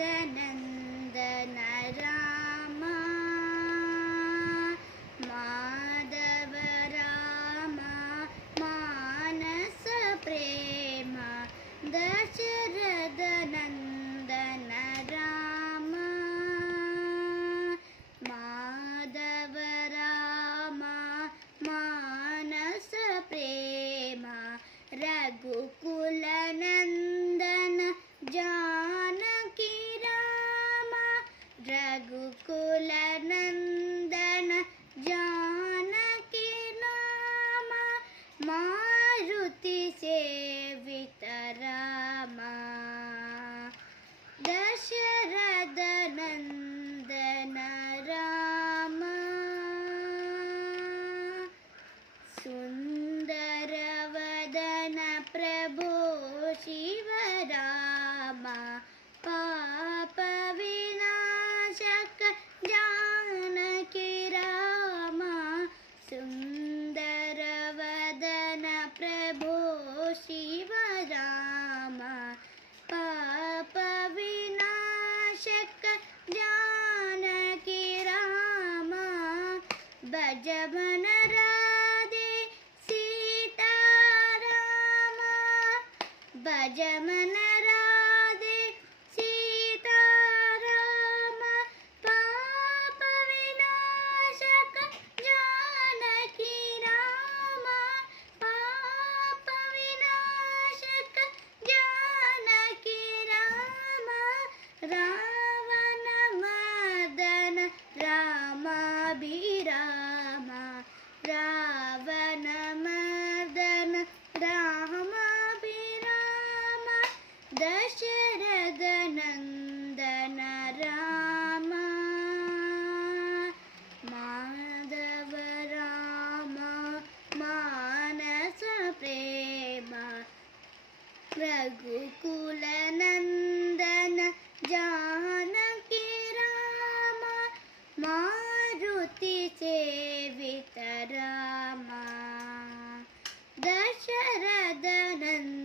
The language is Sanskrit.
नन्दन राम माधव राम मानस प्रेम दशरथ नन्दन राम माधव राम मानस प्रेम रघुकुल नन्दन जानकी राम रघुकुल नन्दन जानकी राम मारुति सेवित राम दशरथ नन्दन राम सुन्दर वदन प्रभु शिव राम पाप विनाशक जानकी राम सुन्दर वदन प्रभु शिव राम पाप विनाशक जानकी राम भजमन राधे सीता राम भजमन राधे सीता राम पाप विनाशक जानकी राम पाप विनाशक जानकी राम रावण मर्दन रामाभिराम रावण मर्दन रामाभिराम दशरथ नन्दन राम माधव राम मानस प्रेम रघुकुल नन्दन जानकी राम मारुति सेवित राम दशरथ नन्दन